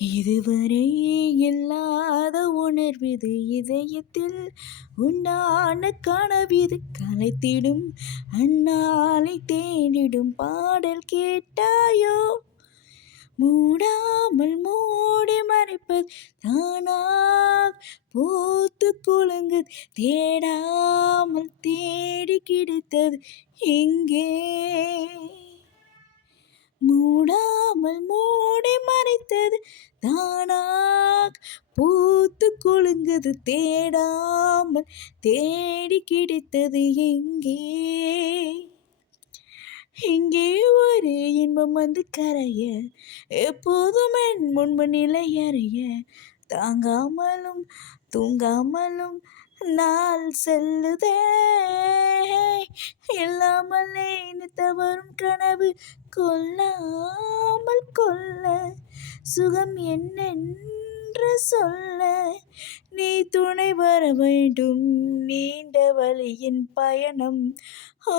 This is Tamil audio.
இதுவரை இல்லாத உணர்விது இதயத்தில் உண்டான கனவிது கலைத்திடும் அந்நாளை தேடிடும் பாடல் கேட்டாயோ மூடாமல் மூடி மறைப்பது தானாக பூத்து குலுங்குது தேடாமல் தேடி கிடைத்தது எங்கே மூடாமல் மூடி மறைத்தது தானாக பூத்து குலுங்குது தேடாமல் தேடி கிடைத்தது எங்கே இங்கே ஒரு இன்பம் வந்து கரைய எப்போதும் என் முன்பு நிலையறைய தாங்காமலும் தூங்காமலும் நாள் செல்லுதே இல்லாமலே நித்த வரும் கனவு கொல்லாமல் கொல்ல சுகம் என்னென்று சொல்ல நீ துணை வர வேண்டும் நீண்ட வழியின் பயணம் ஓ